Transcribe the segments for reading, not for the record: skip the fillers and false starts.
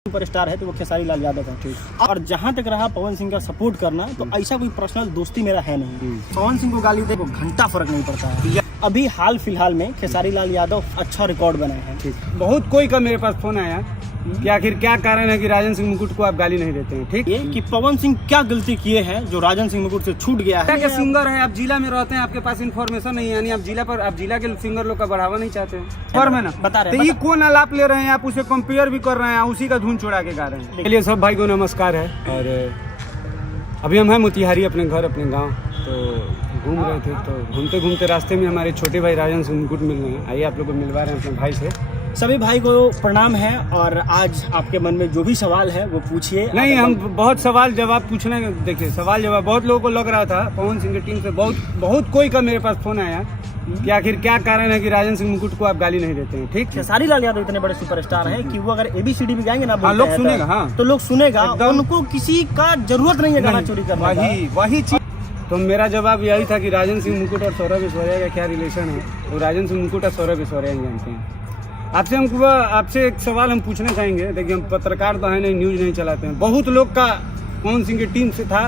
Superstar है तो वो खेसारी लाल यादव है। ठीक। और जहाँ तक रहा पवन सिंह का सपोर्ट करना, तो ऐसा कोई पर्सनल दोस्ती मेरा है नहीं। पवन सिंह को गाली दे को घंटा फर्क नहीं पड़ता है। अभी हाल फिलहाल में खेसारी लाल यादव अच्छा रिकॉर्ड बनाए हैं। बहुत कोई का मेरे पास फोन आया कि आखिर क्या कारण है कि राजन सिंह मुकुट को आप गाली नहीं देते हैं। ठीक, ये कि पवन सिंह क्या गलती किए हैं जो राजन सिंह मुकुट से छूट गया है। क्या सिंगर है, आप जिला में रहते हैं, आपके पास इन्फॉर्मेशन नहीं है, यानी आप जिला के सिंगर लोग का बढ़ावा नहीं चाहते हैं। फॉर्म है ना, बता रहे तो ये कौन आलाप ले रहे हैं, आप उसे कंपेयर भी कर रहे हैं, उसी का धुन छोड़ा के गा रहे हैं। चलिए सब भाई को नमस्कार है। और अभी हम हैं मोतिहारी, अपने घर अपने गाँव, तो घूम रहे थे, तो घूमते घूमते रास्ते में हमारे छोटे भाई राजन सिंह मुकुट मिल रहे हैं। आइए आप लोग को मिलवा रहे हैं अपने भाई से। सभी भाई को प्रणाम है। और आज आपके मन में जो भी सवाल है वो पूछिए। नहीं, हम बहुत सवाल जवाब पूछने, देखिए सवाल जवाब बहुत लोगों को लग रहा था पवन सिंह की टीम से बहुत कोई का मेरे पास फोन आया कि आखिर क्या कारण है कि राजन सिंह मुकुट को आप गाली नहीं देते हैं। ठीक, खेसारी लाल यादव इतने बड़े सुपरस्टार हैं कि वो अगर ABCD भी गाएंगे ना, लोग सुनेगा। हाँ, तो लोग सुनेगा, उनको किसी का जरूरत नहीं है गाना चोरी करने का। वही चीज। तो मेरा जवाब यही था कि राजन सिंह मुकुट और सौरभ ऐश्वर्या का क्या रिलेशन है, तो राजन सिंह मुकुट और सौरभ ऐश्वर्या नहीं जानते हैं। आपसे एक सवाल हम पूछना चाहेंगे। देखिए, हम पत्रकार तो है नहीं, न्यूज नहीं चलाते हैं। बहुत लोग का पवन सिंह की टीम से था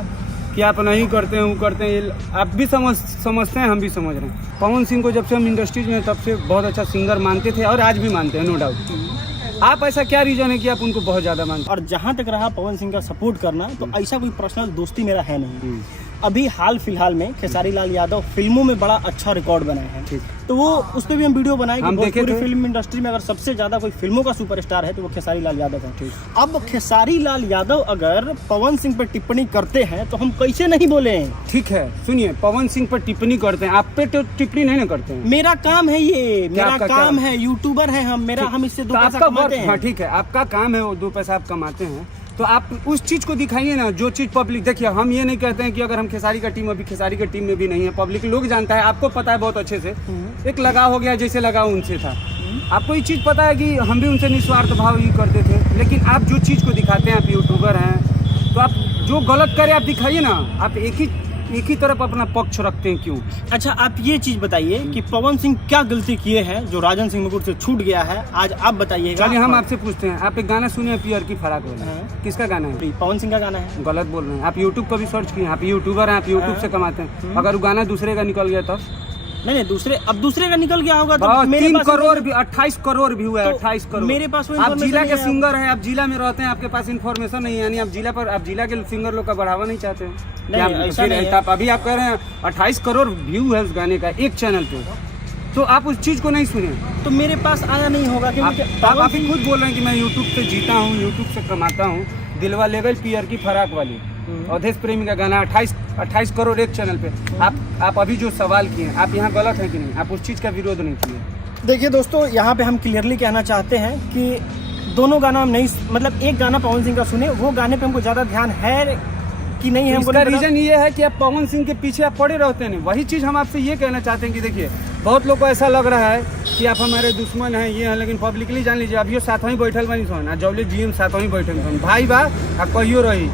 कि आप नहीं करते हैं, वो करते हैं। आप भी समझते हैं, हम भी समझ रहे हैं। पवन सिंह को जब से हम इंडस्ट्रीज में तब से बहुत अच्छा सिंगर मानते थे और आज भी मानते हैं, नो डाउट। आप ऐसा क्या रीजन है कि आप उनको बहुत ज्यादा मानते हैं? और जहाँ तक रहा पवन सिंह का सपोर्ट करना, तो ऐसा कोई पर्सनल दोस्ती मेरा है नहीं। अभी हाल फिलहाल में खेसारी लाल यादव फिल्मों में बड़ा अच्छा रिकॉर्ड बनाए हैं। तो वो उस पर भी हम वीडियो बनाए कि पूरी फिल्म इंडस्ट्री में अगर सबसे ज्यादा कोई फिल्मों का सुपरस्टार है तो वो खेसारी लाल यादव है। अब खेसारी लाल यादव अगर पवन सिंह पर टिप्पणी करते हैं तो हम कैसे नहीं बोले। ठीक है, सुनिए, पवन सिंह पर टिप्पणी करते हैं, आप पे तो टिप्पणी नहीं करते हैं। मेरा काम है ये, मेरा काम है, यूट्यूबर है हम इससे दो पैसा कमाते हैं। हाँ ठीक है, आपका काम है, वो दो पैसा आप कमाते हैं, तो आप उस चीज को दिखाइए ना जो चीज पब्लिक। देखिए, हम ये नहीं कहते हैं कि अगर हम खेसारी का टीम, अभी खेसारी की टीम में भी नहीं है, पब्लिक लोग जानता है, आपको पता है बहुत अच्छे से। एक लगाव हो गया, जैसे लगाव उनसे था, आपको ये चीज पता है कि हम भी उनसे निस्वार्थ भाव ही करते थे। लेकिन आप जो चीज को दिखाते हैं, आप यूट्यूबर हैं, तो आप जो गलत करें आप दिखाइए ना। आप एक ही तरफ अपना पक्ष रखते हैं, क्यों? अच्छा, आप ये चीज बताइए कि पवन सिंह क्या गलती किए हैं जो राजन सिंह मुकुट से छूट गया है, आज आप बताइएगा। चलिए, हम आपसे पूछते हैं, आप एक गाना सुने पियर की फराक वाला, किसका गाना है? पवन सिंह का गाना है। गलत बोल रहे हैं आप। यूट्यूब पर भी सर्च किए, आप यूट्यूबर हैं, आप यूट्यूब से कमाते हैं। अगर वो गाना दूसरे का निकल गया तब नहीं, दूसरे का निकल गया होगा तो 3 करोड़ भी 28 करोड़ व्यू है। 28 करोड़ मेरे पास आप जिला के सिंगर हैं, आप जिला में रहते हैं, आपके पास इन्फॉर्मेशन नहीं है, यानी आप जिला के सिंगर लोग का बढ़ावा नहीं चाहते हैं। अभी आप कह रहे हैं 28 करोड़ व्यू है उस गाने का एक चैनल पे, तो आप उस चीज को नहीं सुने तो मेरे पास आया नहीं होगा। आप ही खुद बोल रहे हैं कि मैं यूट्यूब से जीता हूँ, यूट्यूब से कमाता हूँ। दिलवा ले गई पियर की फराक वाली, अवधेश प्रेमी का गाना 28 करोड़ एक चैनल पे। आप अभी जो सवाल किए, आप यहाँ गलत है कि नहीं? आप उस चीज का विरोध नहीं किए। देखिए दोस्तों, यहाँ पे हम क्लियरली कहना चाहते हैं कि दोनों गाना हम नहीं, मतलब एक गाना पवन सिंह का सुने, वो गाने पे हमको ज्यादा ध्यान है कि नहीं है। इसका रीजन ये है कि आप पवन सिंह के पीछे आप पड़े रहते हैं। वही चीज हम आपसे ये कहना चाहते हैं कि देखिए, बहुत लोग को ऐसा लग रहा है कि आप हमारे दुश्मन हैं, ये हैं, लेकिन पब्लिकली जान लीजिए अभी साथ ही बैठल बनी सोन, जौले जीएम साथ ही बैठल सोन, भाई बा आ कहियो रही।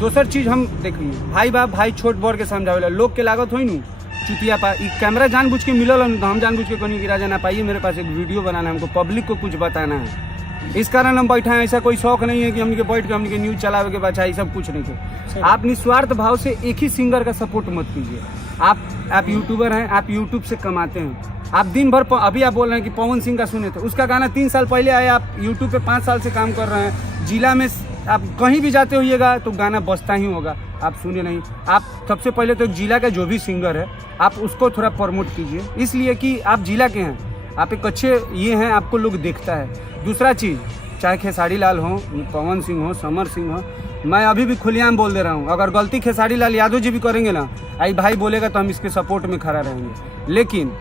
दोसर चीज हम देखिए, भाई बा भाई छोट बड़ के समझावेला, लोग के लागत होई नु चुतिया पा। कैमरा जानबूझ के मिलल, हम जानबूझ के कहनी कि राजा ना पाइए, मेरे पास एक वीडियो बनाना है, हमको पब्लिक को कुछ बताना है, इस कारण हम बैठे हैं। ऐसा कोई शौक नहीं है कि हमने बैठ के हमने न्यूज चलावे के बचा, ये सब कुछ नहीं है। आप निस्वार्थ भाव से एक ही सिंगर का सपोर्ट मत कीजिए। आप यूट्यूबर हैं, आप यूट्यूब से कमाते हैं, आप दिन भर अभी आप बोल रहे हैं कि पवन सिंह का सुने, तो उसका गाना 3 साल पहले आया। आप यूट्यूब पे 5 साल से काम कर रहे हैं, जिला में आप कहीं भी जाते होइएगा तो गाना बजता ही होगा, आप सुने नहीं। आप सबसे पहले तो जिला का जो भी सिंगर है आप उसको थोड़ा प्रमोट कीजिए, इसलिए कि आप जिला के हैं, आप एक अच्छे ये हैं, आपको लोग देखता है। दूसरा चीज़, चाहे खेसारी लाल हो, पवन सिंह हो, समर सिंह हो, मैं अभी भी खुलेआम बोल दे रहा हूँ, अगर गलती खेसारी लाल यादव जी भी करेंगे ना, आई भाई बोलेगा तो हम इसके सपोर्ट में खड़ा रहेंगे। लेकिन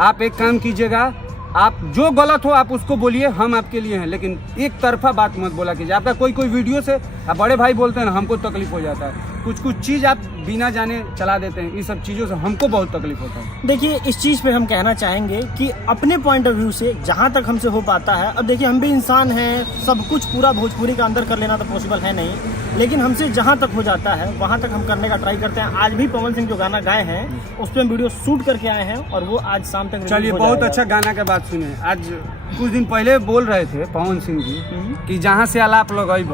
आप एक काम कीजिएगा, आप जो गलत हो आप उसको बोलिए, हम आपके लिए हैं, लेकिन एक तरफा बात मत बोला कीजिए। आपका कोई वीडियो से अब बड़े भाई बोलते हैं ना, हमको तकलीफ हो जाता है। कुछ कुछ चीज़ आप बिना जाने चला देते हैं, ये सब चीज़ों से हमको बहुत तकलीफ होता है। देखिए इस चीज़ पे हम कहना चाहेंगे कि अपने पॉइंट ऑफ व्यू से जहाँ तक हमसे हो पाता है, अब देखिए हम भी इंसान हैं, सब कुछ पूरा भोजपुरी का अंदर कर लेना तो पॉसिबल है नहीं, लेकिन हमसे जहाँ तक हो जाता है वहाँ तक हम करने का ट्राई करते हैं। आज भी पवन सिंह जो गाना गाए हैं उस पर हम वीडियो शूट करके आए हैं और वो आज शाम तक चलिए, बहुत अच्छा गाना का बात सुने। आज कुछ दिन पहले बोल रहे थे पवन सिंह जी कि जहाँ से आलाप लगाई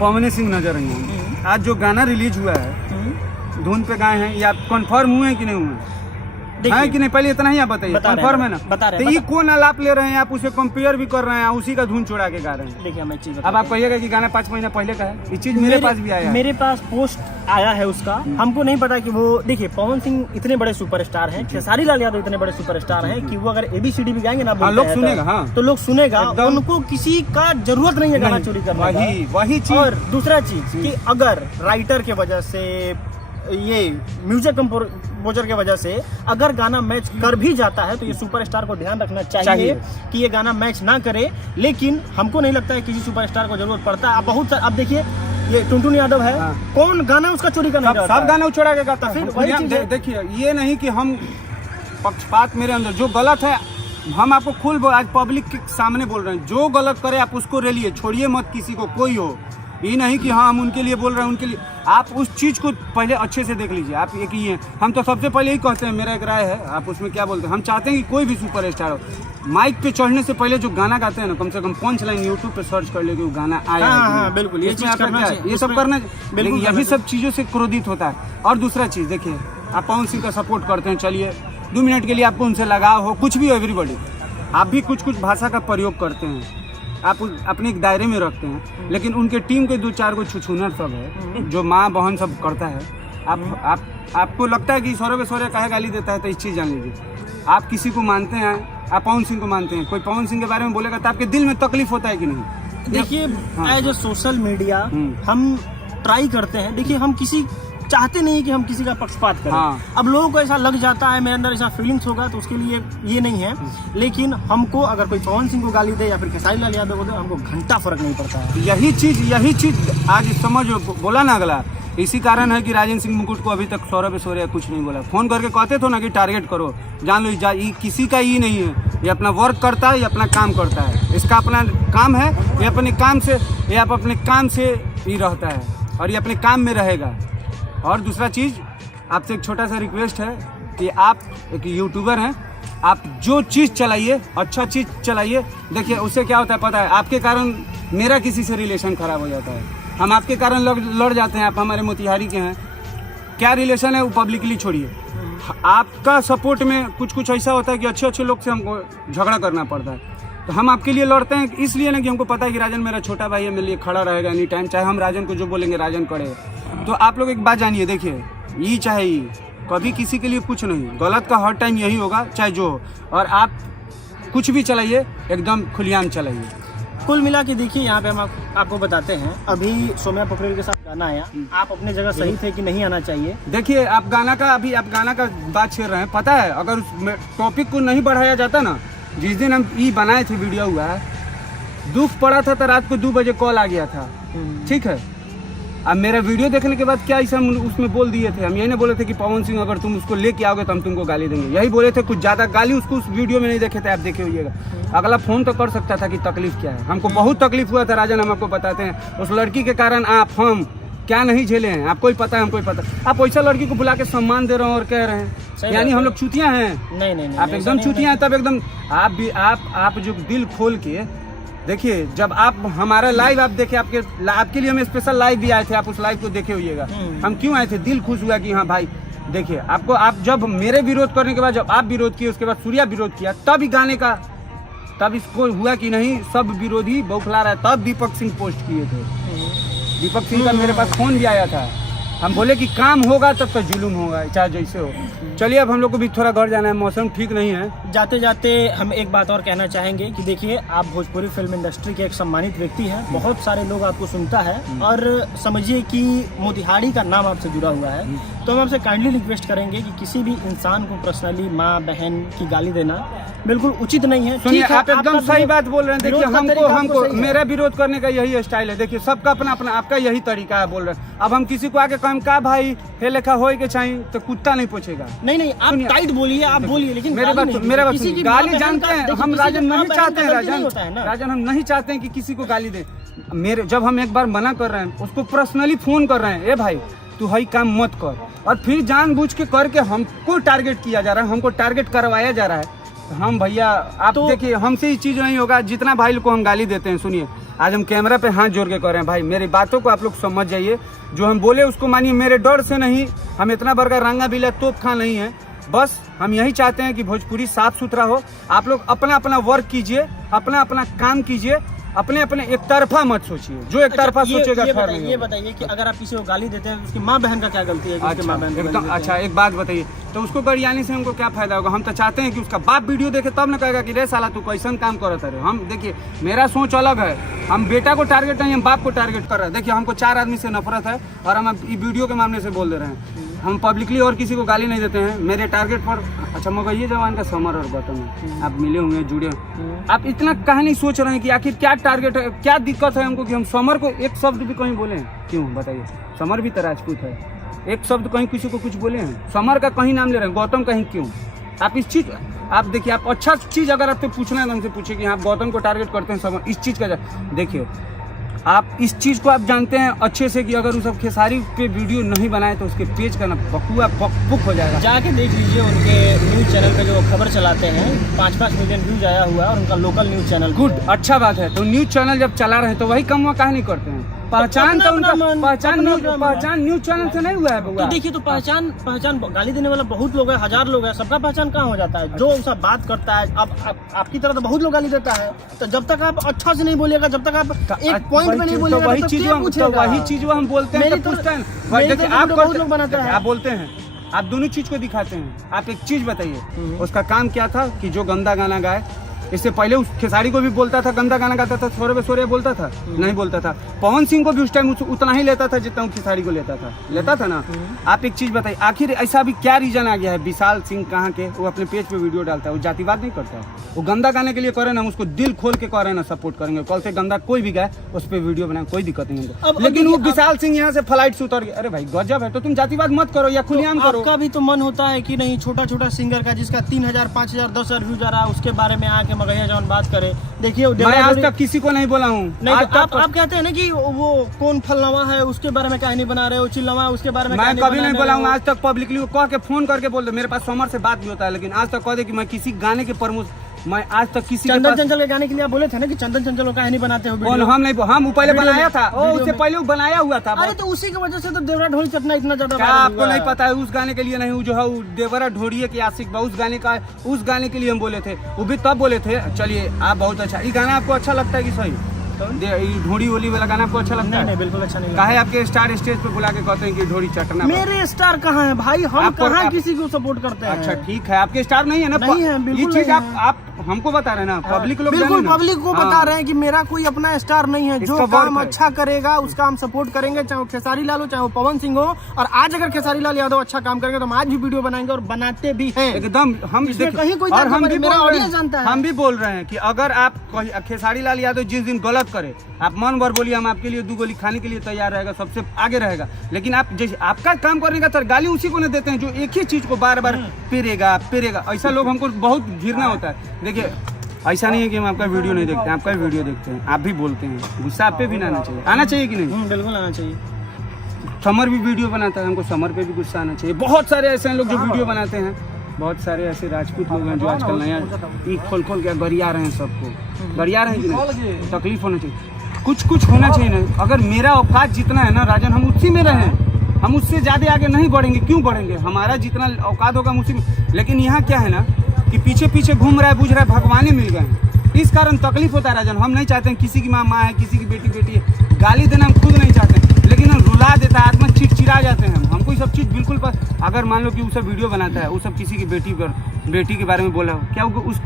पवन सिंह नजर आई। आज जो गाना रिलीज हुआ है धुन पे गाए हैं, ये आप कंफर्म हुए कि नहीं हुए है कि नहीं? पहले इतना ही आप बताइए, कंफर्म है ना? बता रहे हैं। तो ये कौन आलाप ले रहे हैं आप, उसे कंपेयर भी कर रहे हैं, उसी का धुन चुरा के गा रहे हैं। देखिए मैं चीज अब आप कहिएगा कि गाना 5 महीना पहले का है, ये चीज मेरे पास भी आया है। मेरे पास पोस्ट आया है उसका, हमको नहीं पता कि वो, देखिए पवन सिंह इतने बड़े सुपरस्टार हैं, खेसारी लाल यादव इतने बड़े सुपरस्टार हैं कि वो अगर ABCD भी गाएंगे ना लोग सुनेगा, हाँ तो लोग सुनेगा, उनको किसी का जरूरत नहीं है गाना चोरी करने का। वही चीज। और दूसरा चीज कि अगर राइटर के वजह से, ये म्यूजिक कंपोजर के वजह से अगर गाना मैच कर भी जाता है तो ये सुपरस्टार को ध्यान रखना चाहिए कि ये गाना मैच ना करे। लेकिन हमको नहीं लगता है किसी सुपरस्टार को जरूरत पड़ता है। अब बहुत सारे, अब देखिए ये टुनटुन यादव है, हाँ। कौन गाना उसका चोरी का नहीं रहता, सब गाना उछड़ा के गाता है। देखिए ये नहीं कि हम पक्षपात मेरे अंदर, जो गलत है हम आपको खुल आज पब्लिक के सामने बोल रहे हैं, जो गलत करे आप उसको रेलिए, छोड़िए मत किसी को, कोई हो। ये नहीं कि हाँ हम उनके लिए बोल रहे हैं, उनके लिए आप उस चीज़ को पहले अच्छे से देख लीजिए। आप एक ही हैं, हम तो सबसे पहले ही कहते हैं, मेरा एक राय है, आप उसमें क्या बोलते हैं, हम चाहते हैं कि कोई भी सुपरस्टार हो, माइक पे चढ़ने से पहले जो गाना गाते हैं ना, कम से कम 5 लाइन यूट्यूब पे सर्च कर ले कि वो गाना आया है। हाँ, बिल्कुल, ये सब करना, लेकिन यही सब चीज़ों से क्रोधित होता है। और दूसरा चीज़ देखिए, आप पवन सिंह का सपोर्ट करते हैं, चलिए 2 मिनट के लिए आपको उनसे लगाव हो, कुछ भी हो, एवरीबॉडी आप भी कुछ कुछ भाषा का प्रयोग करते हैं, आप अपने एक दायरे में रखते हैं, लेकिन उनके टीम के 2-4 को छुछुनर सब है, जो माँ बहन सब करता है। आपको लगता है कि सौरभ काहे गाली देता है, तो इस चीज़ जान लीजिए, आप किसी को मानते हैं, आप पवन सिंह को मानते हैं, कोई पवन सिंह के बारे में बोलेगा तो आपके दिल में तकलीफ होता है कि नहीं? देखिए एज ए सोशल मीडिया हम ट्राई करते हैं, देखिए हम किसी चाहते नहीं कि हम किसी का पक्षपात करें। हाँ। अब लोगों को ऐसा लग जाता है, मेरे अंदर ऐसा फीलिंग्स होगा, तो उसके लिए ये नहीं है। लेकिन हमको अगर कोई पवन सिंह को गाली दे या फिर खेसारी लाल यादव को दे, हमको घंटा फर्क नहीं पड़ता है। यही चीज आज समझ बोला ना अगला, इसी कारण है कि राजेंद्र सिंह मुकुट को अभी तक सौरभ कुछ नहीं बोला। फोन करके कहते थे ना कि टारगेट करो, जान लो ये किसी का ही नहीं है, ये अपना वर्क करता है, ये अपना काम करता है, इसका अपना काम है, ये अपने काम से ही रहता है और ये अपने काम में रहेगा। और दूसरा चीज़, आपसे एक छोटा सा रिक्वेस्ट है कि आप एक यूट्यूबर हैं, आप जो चीज़ चलाइए अच्छा चीज़ चलाइए। देखिए उससे क्या होता है पता है, आपके कारण मेरा किसी से रिलेशन ख़राब हो जाता है, हम आपके कारण लड़ जाते हैं, आप हमारे मोतिहारी के हैं, क्या रिलेशन है वो पब्लिकली छोड़िए। आपका सपोर्ट में कुछ ऐसा होता है कि अच्छे लोग से हमको झगड़ा करना पड़ता है, तो हम आपके लिए लड़ते हैं इसलिए ना कि हमको पता है कि राजन मेरा छोटा भाई है, मेरे लिए खड़ा रहेगा एनी टाइम, चाहे हम राजन को जो बोलेंगे राजन करेगा। तो आप लोग एक बात जानिए, देखिए ये चाहे कभी किसी के लिए कुछ नहीं, गलत का हर टाइम यही होगा चाहे जो हो, और आप कुछ भी चलाइए एकदम खुलेआम चलाइए। कुल मिला के देखिए यहाँ पे हम आपको बताते हैं, अभी सोम्या पोखरेल के साथ गाना आया, आप अपने जगह सही थे कि नहीं आना चाहिए। देखिए आप गाना का बात छेड़ रहे हैं, पता है अगर उस टॉपिक को नहीं बढ़ाया जाता ना, जिस दिन हम ये बनाए थे वीडियो हुआ है, दुख पड़ा था तो रात को 2 बजे कॉल आ गया था, ठीक है। अब मेरा वीडियो देखने के बाद क्या ऐसा उसमें बोल दिए थे, हम यही नहीं बोले थे कि पवन सिंह अगर तुम उसको लेके आओगे तो हम तुमको गाली देंगे, यही बोले थे। कुछ ज़्यादा गाली उसको उस वीडियो में नहीं देखे थे, आप देखे होइएगा। अगला फ़ोन तो कर सकता था कि तकलीफ क्या है, हमको बहुत तकलीफ हुआ था राजन, हम आपको बताते हैं। उस लड़की के कारण हम क्या नहीं झेले हैं, आपको ही पता है, हमको ही पता। आप वैसा लड़की को बुला के सम्मान दे रहे हो और कह रहे हैं यानी हम लोग चूतियाँ हैं। नहीं, आप एकदम चूतियाँ हैं, तब एकदम आप जो दिल खोल के देखिए, जब आप हमारा लाइव आप देखे, आपके लिए हम स्पेशल लाइव भी आए थे, आप उस लाइव को देखे होइएगा। हम क्यों आए थे, दिल खुश हुआ कि हाँ भाई देखिए आपको, आप जब मेरे विरोध करने के बाद जब आप विरोध किए, उसके बाद सूर्या विरोध किया, तब गाने का तब इसको हुआ कि नहीं सब विरोधी बौखला रहा है, तब दीपक सिंह पोस्ट किए थे। दीपक सिंह का मेरे पास फोन भी आया था, हम बोले कि काम होगा तब तो जुलूम होगा, चाहे जैसे हो। चलिए अब हम लोग को भी थोड़ा घर जाना है, मौसम ठीक नहीं है। जाते जाते हम एक बात और कहना चाहेंगे कि देखिए आप भोजपुरी फिल्म इंडस्ट्री के एक सम्मानित व्यक्ति हैं, बहुत सारे लोग आपको सुनता है और समझिए कि मोतिहारी का नाम आपसे जुड़ा हुआ है, तो हम आपसे काइंडली रिक्वेस्ट करेंगे कि किसी भी इंसान को पर्सनली माँ बहन की गाली देना बिल्कुल उचित नहीं है। सुनिए, ठीक है, आप एकदम सही बात बोल रहे हैं। देखिए, विरोध का तरीका आपको हमको सही है। मेरा विरोध करने का यही स्टाइल है। देखिए, सबका अपना अपना आपका यही तरीका है बोल रहे हैं। अब हम किसी को आके कहें का भाई हे लेखा होए के चाहिए तो कुत्ता नहीं पूछेगा। नहीं आप टाइट बोलिए, आप बोलिए, लेकिन मेरे बात किसी की गाली माँ बहन जानते का- हैं देखिए, हम। किसी राजन की माँ नहीं बहन चाहते का हैं, गलती नहीं होता है ना। राजन हम नहीं चाहते हैं कि किसी को गाली दे। मेरे जब हम एक बार मना कर रहे हैं, उसको पर्सनली फोन कर रहे हैं, ए भाई तू हई काम मत कर, और फिर जानबूझ के करके हमको टारगेट किया जा रहा है, हमको टारगेट करवाया जा रहा है। हम भैया आप तो- देखिए, हमसे ये चीज नहीं होगा। जितना भाई को हम गाली देते हैं, सुनिए, आज हम कैमरा पे हाथ जोड़ के कह रहे हैं, भाई मेरी बातों को आप लोग समझ जाइए। जो हम बोले उसको मानिए, मेरे डर से नहीं। हम इतना बड़का रंगा बिला तोप खा नहीं है। बस हम यही चाहते हैं कि भोजपुरी साफ सुथरा हो। आप लोग अपना अपना वर्क कीजिए, अपना अपना काम कीजिए, अपने अपने एक तरफा मत सोचिए। जो एक तरफा सोचेगा खैर नहीं ये होगा। बताइए कि अगर आप किसी को गाली देते हैं तो उसकी माँ बहन का क्या गलती है कि उसके माँ बहन को गाली एकदम देते हैं? अच्छा, एक बात बताइए, तो उसको गरियाने से हमको क्या फायदा होगा? हम तो चाहते हैं कि उसका बाप वीडियो देखे तब न कहेगा कि रे साला तू कैसन काम करत है। हम देखिए, मेरा सोच अलग है। हम बेटा को टारगेट नहीं, हम बाप को टारगेट कर रहे हैं। देखिए, हमको 4 आदमी से नफरत है और हम अब वीडियो के मामले से बोल दे रहे हैं। हम पब्लिकली और किसी को गाली नहीं देते हैं। मेरे टारगेट पर अच्छा मगर ये जवान का समर और गौतम है, आप मिले हुए जुड़े हुए। आप इतना कहा नहीं सोच रहे हैं कि आखिर क्या टारगेट है, क्या दिक्कत है हमको कि हम समर को एक शब्द भी कहीं बोले हैं? क्यों बताइए? समर भी तो राजपूत है। एक शब्द कहीं किसी को कुछ बोले हैं? समर का कहीं नाम ले रहे हैं, गौतम कहीं क्यों? आप इस चीज आप देखिए, आप अच्छा चीज अगर आपसे पूछना है तो हमसे पूछिए कि आप गौतम को टारगेट करते हैं समर, इस चीज का देखिए। आप इस चीज को आप जानते हैं अच्छे से कि अगर उस सब खेसारी पे वीडियो नहीं बनाए तो उसके पेज का ना बकुआ बुक हो जाएगा। जाके देख लीजिए उनके न्यूज चैनल पे जो वो खबर चलाते हैं, 5-5 मिलियन व्यूज आया हुआ है और उनका लोकल न्यूज चैनल। गुड, अच्छा बात है। तो न्यूज चैनल जब चला रहे हैं तो वही कम काहे नहीं करते हैं? पहचान तो उनका पहचान न्यूज चैनल से नहीं हुआ है तो बउआ। देखिए, तो पहचान गाली देने वाला बहुत लोग है, 1000 लोग है, सबका पहचान कहाँ हो जाता है? जो सब बात करता है, अब आपकी तरह तो बहुत लोग गाली देता है। तो जब तक आप अच्छा से नहीं बोलिएगा, जब तक आप एक पॉइंट में नहीं बोलिएगा, वही चीज हम बोलते हैं। मेरी तो तो- पूछते हैं, मेरी देखिए तो आप वीडियो बहुत लोग बनाते हैं। आप बोलते हैं, आप दोनों चीज को दिखाते हैं। आप एक चीज बताइए, उसका काम क्या था कि जो गंदा गाना गाए, इससे पहले उस खेसारी को भी बोलता था, गंदा गाना गाता था, सोरे बोलता था, नहीं बोलता था। पवन सिंह को भी उस टाइम उतना ही लेता था जितना खेसारी को लेता था ना। आप एक चीज बताइए, आखिर ऐसा भी क्या रीजन आ गया है? विशाल सिंह कहाँ के, वो अपने पेज पे वीडियो डालता है, वो जातिवाद नहीं करता है। वो गंदा गाने के लिए करे ना, हम उसको दिल खोल के करे ना सपोर्ट करेंगे। कल से गंदा कोई भी गाए उस पर वीडियो बनाए, कोई दिक्कत नहीं हमको। लेकिन वो विशाल सिंह यहाँ से फ्लाइट से उतर गया, अरे भाई गजब है। तो तुम जातिवाद मत करो या खुलेआम करो। आपका भी तो मन होता है कि नहीं, छोटा छोटा सिंगर का जिसका 3000, 5000, 10,000 व्यूज आ रहा है, उसके बारे में आके मगैया जवान बात करे। देखिए, मैं आज तक किसी को नहीं बोला हूँ। नहीं, तो आप कहते हैं ना कि वो कौन फलनामा है उसके बारे में कहानी बना रहे हो, चिल्लावा है उसके बारे में। मैं कभी नहीं बोला हूँ आज तक पब्लिकली को कह के फोन करके बोल दे। मेरे पास समर से बात भी होता है, लेकिन आज तक कह दे कि मैं किसी गाने के प्रमोट, मैं आज तक किसी के चंदन पास चंचल के गाने के लिए आप बोले थे ना कि चंदन चंचल को कहानी बनाते हो कौन? वीडियो। हम नहीं, हम पहले वीडियो बनाया में- था, वीडियो उससे में। पहले वो बनाया हुआ था। अरे तो उसी की वजह से तो देवरा ढोल चटना इतना ज्यादा क्या वायरल आपको हुआ नहीं है। पता है? उस गाने के लिए नहीं, वो जो है वो देवरा ढोड़िए के आशिक बा, उस गाने का, उस गाने के लिए हम बोले थे। वो भी तब बोले थे। चलिए, आप बहुत अच्छा, ये गाना आपको अच्छा लगता है कि सही? ढोड़ी वोली वाला गाना आपको अच्छा लगता नहीं है? नहीं, बिल्कुल अच्छा नहीं। काहे आपके स्टार स्टेज पे बुला के कहते हैं कि ढोड़ी चटना? मेरे स्टार कहाँ है भाई? हम आपको- कहाँ आप- किसी को सपोर्ट करते हैं? अच्छा ठीक है, आपके स्टार नहीं है ना? नहीं है, ये बिल्कुल चीज नहीं आप हमको बता रहे हैं ना, पब्लिक लोग बिल्कुल जाने ना। पब्लिक को हाँ। बता रहे हैं कि मेरा कोई अपना स्टार नहीं है। जो इसका काम वर्क है। अच्छा करेगा उसका हम सपोर्ट करेंगे, चाहे वो खेसारी लाल हो, चाहे वो पवन सिंह हो। और आज अगर खेसारी लाल यादव अच्छा काम करेंगे तो हम आज भी वीडियो बनाएंगे और बनाते भी हैं। एकदम हम इसमें देखिए, कहीं कोई और तरह हम का भी मेरा बोल रहे ऑडियंस जानता हैं, है। हम भी बोल रहे हैं कि अगर आप खेसारी लाल यादव जिस दिन गलत करे, आप मन भर बोलिए, हम आपके लिए 2 गोली खाने के लिए तैयार रहेगा, सबसे आगे रहेगा। लेकिन आप जैसे आपका काम करने का तर गाली उसी को नहीं देते हैं जो एक ही चीज को बार बार पेरेगा। ऐसा लोग हमको बहुत घिरना होता है। देखिए, ऐसा नहीं है कि हम आपका वीडियो नहीं देखते हैं, आपका वीडियो देखते हैं, आप भी बोलते हैं। गुस्सा आप पे भी ना आना चाहिए, आना चाहिए कि नहीं? बिल्कुल आना चाहिए। समर भी वीडियो बनाता है, हमको समर पे भी गुस्सा आना चाहिए। बहुत सारे ऐसे हैं लोग जो वीडियो बनाते हैं, बहुत सारे ऐसे राजपूत लोग हैं जो आजकल नया खोल के गरिया रहे हैं, सबको गरिया रहे हैं कि नहीं? तकलीफ होना चाहिए, कुछ होना चाहिए ना। अगर मेरा औकात जितना है ना राजन, हम उसी में रहें, हम उससे ज्यादा आगे नहीं बढ़ेंगे। क्यों बढ़ेंगे? हमारा जितना औकात होगा हम उसी में। लेकिन यहाँ क्या है ना कि पीछे पीछे घूम रहा है, बुझ रहा है, भगवान ही मिल गए, इस कारण तकलीफ होता है राजन। हम नहीं चाहते हैं किसी की माँ है, किसी की बेटी है, गाली देना हम खुद नहीं चाहते हैं, लेकिन हम रुला देता है आत्मा, चिड़चिड़ा जाते हैं हमको ये सब चीज बिल्कुल अगर मान लो कि वो सब वीडियो बनाता है, वो सब किसी की बेटी के बारे में बोला हो, क्या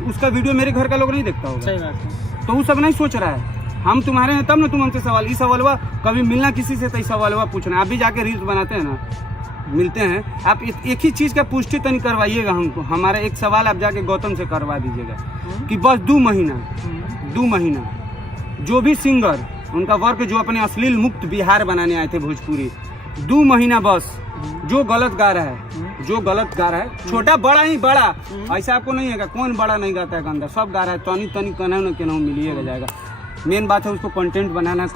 उसका वीडियो मेरे घर का लोग नहीं देखता होगा? सही बात है। तो वो सब नहीं सोच रहा है। हम तुम्हारे हैं तब ना तुम हमसे सवाल, इस सवाल कभी मिलना किसी से तो इस सवाल पूछना। आप भी जाके रील्स बनाते हैं ना, मिलते हैं, आप एक ही चीज़ का पुष्टि तो नहीं करवाइएगा हमको। हमारा एक सवाल आप जाके गौतम से करवा दीजिएगा कि बस 2 महीना जो भी सिंगर उनका वर्क जो अपने अश्लील मुक्त बिहार बनाने आए थे भोजपुरी, 2 महीना बस जो गलत गा रहा है छोटा बड़ा ही बड़ा, ऐसा आपको नहीं है कौन बड़ा नहीं गाता है गंदा, सब गा रहा है, तनी कहना न कहना मिलिएगा जाएगा। मेन बात है उसको कंटेंट बनाना,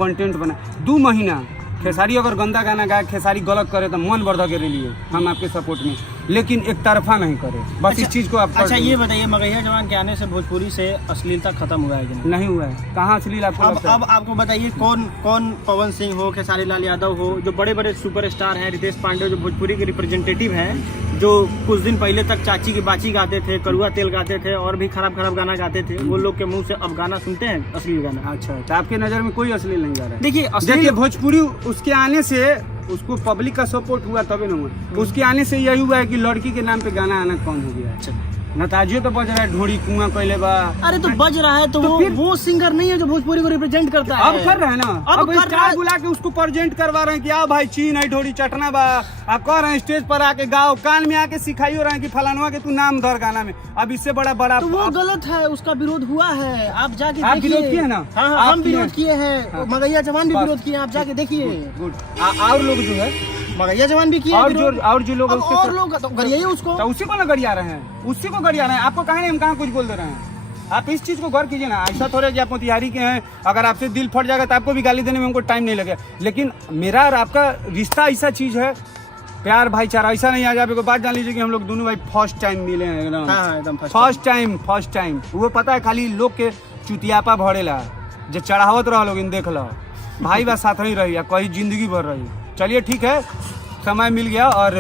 2 महीना। खेसारी अगर गंदा गाना गाए, खेसारी गलत करे तो मन वर्धक के लिए हम आपके सपोर्ट में, लेकिन एक तरफा नहीं करे बस। इस चीज को आप अच्छा ये बताइए, मगहिया जवान के आने से भोजपुरी से अश्लीलता खत्म हुआ है कि नहीं हुआ है? कहाँ अश्लील आपको लगता है? अब आपको बताइए कौन पवन सिंह हो, खेसारी लाल यादव हो, जो बड़े बड़े सुपरस्टार हैं, रितेश पांडे जो भोजपुरी के रिप्रेजेंटेटिव हैं, जो कुछ दिन पहले तक चाची की बाची गाते थे, कड़ुआ तेल गाते थे और भी खराब गाना गाते थे, वो लोग के मुंह से अब गाना सुनते हैं अश्लील गाना। अच्छा, तो आपके नजर में कोई अश्लील नहीं गा रहा है? देखिए भोजपुरी उसके आने से उसको पब्लिक का सपोर्ट हुआ तभी ना हुआ, उसके आने से यही हुआ है कि लड़की के नाम पे गाना आना कम हो गया है। नताजियो तो बज रहा है, ढोड़ी कुआं कैले बा। अरे तो बज रहा है तो वो सिंगर नहीं है जो भोजपुरी को रिप्रेजेंट करता है। अब कर रहे हैं ना, अब स्टार बुला के उसको प्रेजेंट करवा रहे हैं कि आओ भाई चीन है ढोड़ी चटना बा, आप कह रहे हैं स्टेज पर आके गाओ, कान में आके सिखाइयो रहे हैं कि फलानवा के तू नाम धर गाना में। अब इससे बड़ा तो वो गलत है, उसका विरोध हुआ है, आप जाके आप विरोध किए ना? हाँ, हम विरोध किए हैं, मगहिया जवान भी विरोध किए, आप जाके देखिए। और लोग जो है मगहिया जवान भी किए और जो लोग और लोग तो गरियाइए उसको, तो उसी को ना गरिया रहे हैं, उसी को गरिया रहे हैं। आपको कहा नहीं हम कहाँ कुछ बोल दे रहे हैं, आप इस चीज को गौर कीजिए ना। ऐसा थोड़ा कि आप मोतिहारी के हैं, अगर आपसे दिल फट जाएगा तो आपको भी गाली देने में हमको टाइम नहीं लगेगा, लेकिन मेरा और आपका रिश्ता ऐसा चीज है, प्यार भाईचारा ऐसा नहीं। आज आप एक बात जान लीजिए कि हम लोग दोनों भाई फर्स्ट टाइम मिले हैं, एकदम फर्स्ट टाइम। वो पता है खाली लोग के चुतियापा भरेला जो चढ़ावत रहा लोग देख लो, भाई बात साथ ही रही कहीं जिंदगी भर रही। चलिए ठीक है, समय मिल गया और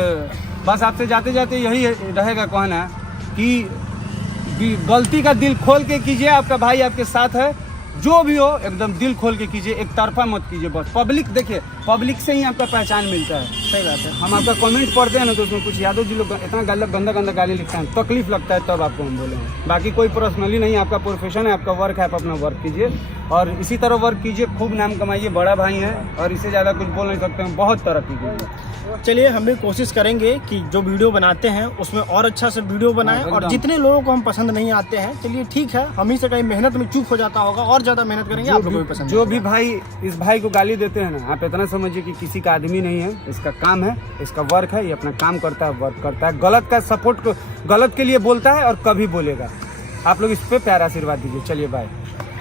बस आपसे जाते जाते यही रहेगा कहना कि गलती का दिल खोल के कीजिए, आपका भाई आपके साथ है, जो भी हो एकदम दिल खोल के कीजिए, एक तरफा मत कीजिए। बस पब्लिक देखिए, पब्लिक से ही आपका पहचान मिलता है। सही बात है। हम आपका कमेंट पढ़ते हैं ना तो उसमें कुछ यादव जी लोग इतना गंदा गाली लिखते हैं, तकलीफ लगता है, तब आपको हम बोले हैं। बाकी कोई पर्सनली नहीं, आपका प्रोफेशन है, आपका वर्क है, आप अपना वर्क कीजिए और इसी तरह वर्क कीजिए, खूब नाम कमाइए, बड़ा भाई हैं और इससे ज़्यादा कुछ बोल नहीं सकते हैं, बहुत तरक्की कीजिए। चलिए हम भी कोशिश करेंगे कि जो वीडियो बनाते हैं उसमें और अच्छा से वीडियो बनाएं, और जितने लोगों को हम पसंद नहीं आते हैं, चलिए ठीक है, हम ही से कहीं मेहनत में चूक हो जाता होगा, और ज्यादा मेहनत करेंगे, आप लोगों को पसंद। जो भी भाई इस भाई को गाली देते हैं ना, आप इतना समझिए कि किसी का आदमी नहीं है, इसका काम है, इसका वर्क है, ये अपना काम करता है, वर्क करता है, गलत का सपोर्ट, गलत के लिए बोलता है और कभी बोलेगा। आप लोग इस पे प्यार आशीर्वाद दीजिए। चलिए बाय।